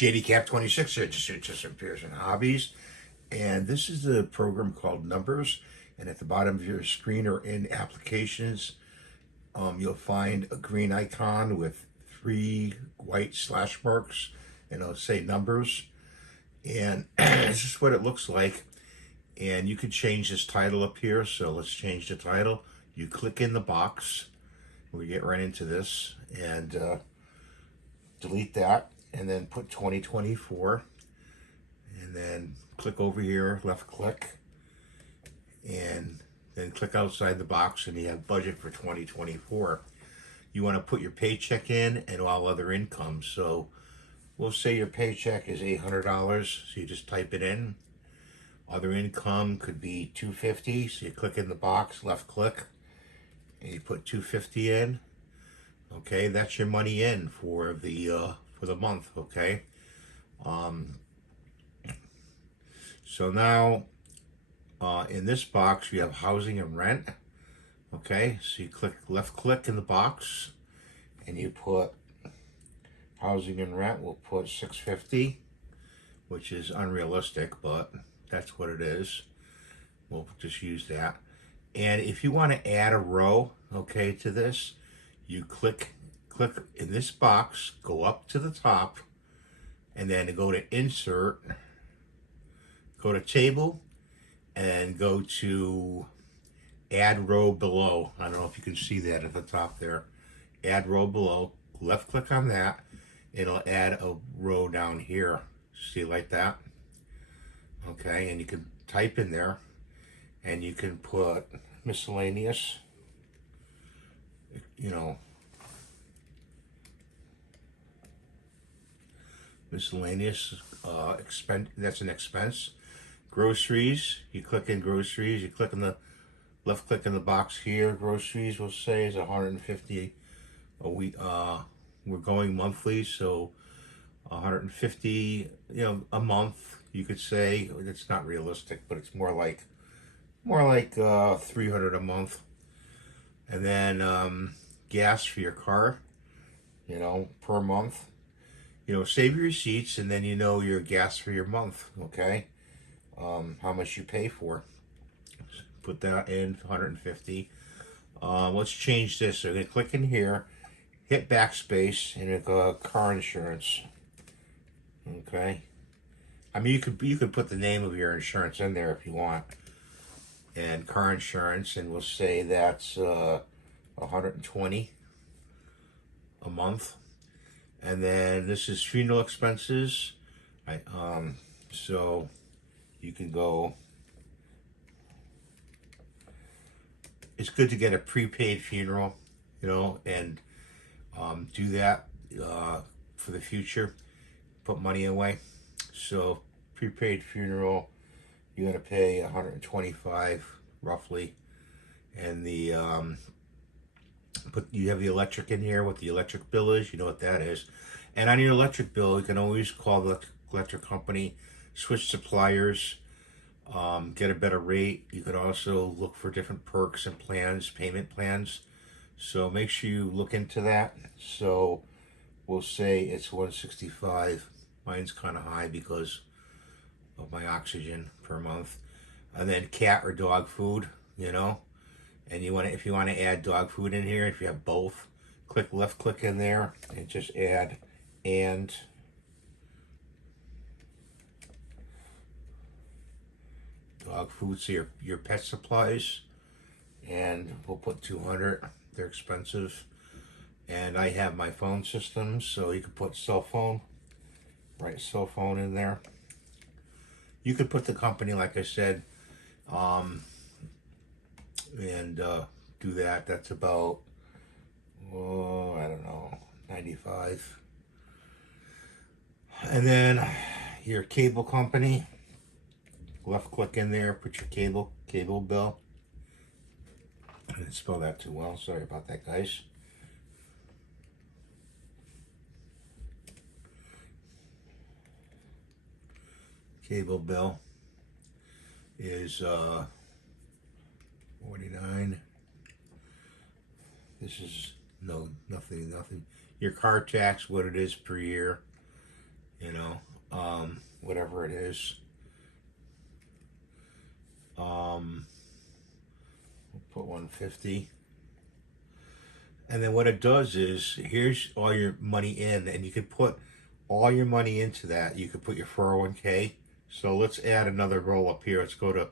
JDCap 26, just appears in hobbies. And this is a program called Numbers. And at the bottom of your screen or in applications, you'll find a green icon with 3 white slash marks, and it'll say Numbers. And this is what it looks like. And you can change this title up here. So let's change the title. You click in the box. We get right into this and delete that, and then put 2024, and then click over here, left click, and then click outside the box, and you have budget for 2024. You want to put your paycheck in and all other income. So we'll say your paycheck is $800, so you just type it in. Other income could be $250, so you click in the box, left click, and you put $250 in. Okay, that's your money in for the month. Okay, so now in this box you have housing and rent. Okay, so you click left click in the box, and you put housing and rent. We'll put $650, which is unrealistic, but that's what it is. We'll just use that. And if you want to add a row, okay, to this, you click in this box, go up to the top, and then go to insert, go to table, and go to add row below. I don't know if you can see that at the top there. Add row below, left click on that, it'll add a row down here. See, like that? Okay, and you can type in there, and you can put miscellaneous, miscellaneous expense. That's an expense. Groceries, you click in groceries, you click on the left click in the box here. Groceries, we'll say, is 150 a week. We're going monthly, so 150 a month, you could say. It's not realistic, but it's more like 300 a month. And then gas for your car, per month. Save your receipts, and then your gas for your month. Okay, how much you pay for. Put that in 150. Let's change this. So I'm gonna click in here, hit backspace, and it'll go car insurance. Okay, I mean, you could put the name of your insurance in there if you want. And car insurance, and we'll say that's 120 a month. And then this is funeral expenses. So you can go. It's good to get a prepaid funeral, and do that for the future. Put money away. So prepaid funeral, you're gonna pay 125 roughly, and the you have the electric in here. What the electric bill is, you know what that is. And on your electric bill, you can always call the electric company, switch suppliers, get a better rate. You could also look for different perks and plans, payment plans. So make sure you look into that. So we'll say it's 165. Mine's kind of high because of my oxygen per month. And then cat or dog food, and if you want to add dog food in here, if you have both, left click in there and just add and dog food. So your pet supplies, and we'll put 200. They're expensive. And I have my phone systems, so you can put cell phone, write cell phone in there. You could put the company, like I said, and do that. That's about, I don't know, 95. And then your cable company, left click in there, put your cable bill. I didn't spell that too well. Sorry about that, guys. Cable bill is 49. This is nothing. Your car tax, what it is per year, you know, whatever it is. We'll put 150. And then what it does is, here's all your money in, and you could put all your money into that. You could put your 401k. So let's add another row up here. Let's go to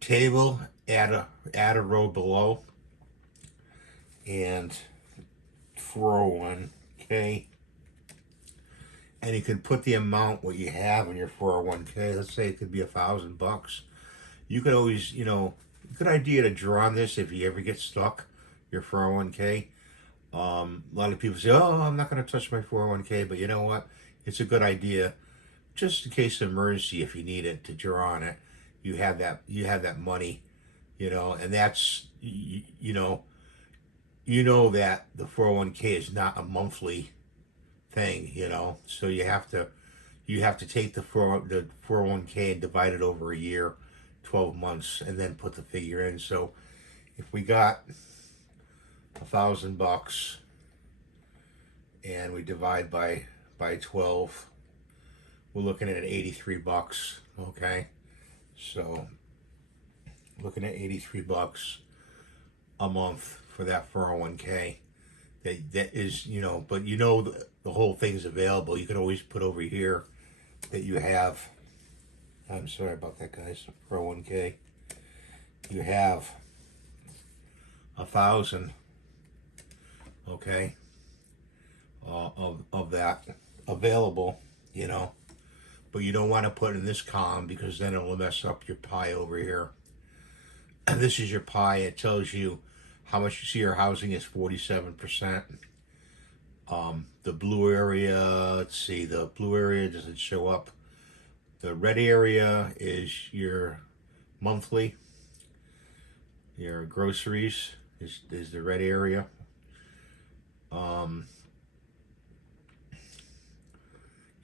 table, add a row below, and 401k. And you can put the amount what you have in your 401k. Let's say it could be $1,000. You could always, good idea to draw on this if you ever get stuck, your 401k. A lot of people say, oh, I'm not going to touch my 401k, but you know what? It's a good idea, just in case of emergency, if you need it, to draw on it. You have that money, and that's, that the 401k is not a monthly thing, so you have to take the 401k and divide it over a year, 12 months, and then put the figure in. So if we got $1,000 and we divide by 12, we're looking at $83. Okay, so looking at $83 a month for that 401k. That is, but the whole thing's available. You can always put over here that you have, I'm sorry about that, guys, 401k. You have 1,000, okay, of that available, but you don't want to put in this column because then it'll mess up your pie over here. And this is your pie. It tells you how much. You see your housing is 47%. The blue area, let's see, the blue area doesn't show up. The red area is your monthly. Your groceries is the red area.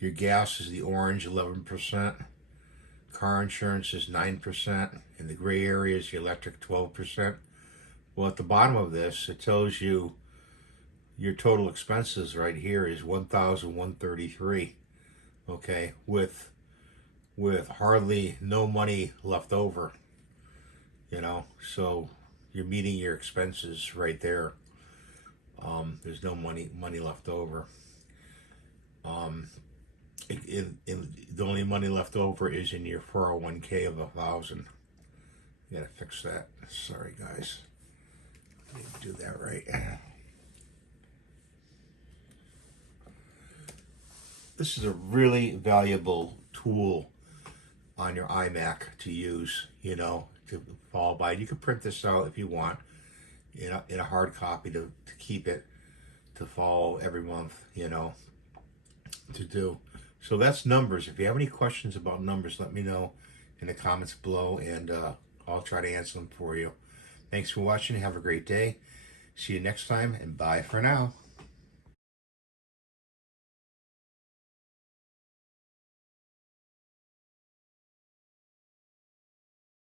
Your gas is the orange, 11%. Car insurance is 9%. And the gray area is your electric, 12%. Well, at the bottom of this, it tells you your total expenses right here is $1,133. Okay, with hardly no money left over. So you're meeting your expenses right there. There's no money left over. The only money left over is in your 401k of 1,000. You gotta fix that. Sorry, guys. I need to do that right. This is a really valuable tool on your iMac to use, to follow by. You can print this out if you want, in a hard copy to keep it, to follow every month, to do. So that's numbers. If you have any questions about numbers, let me know in the comments below, and I'll try to answer them for you. Thanks for watching. Have a great day. See you next time, and bye for now.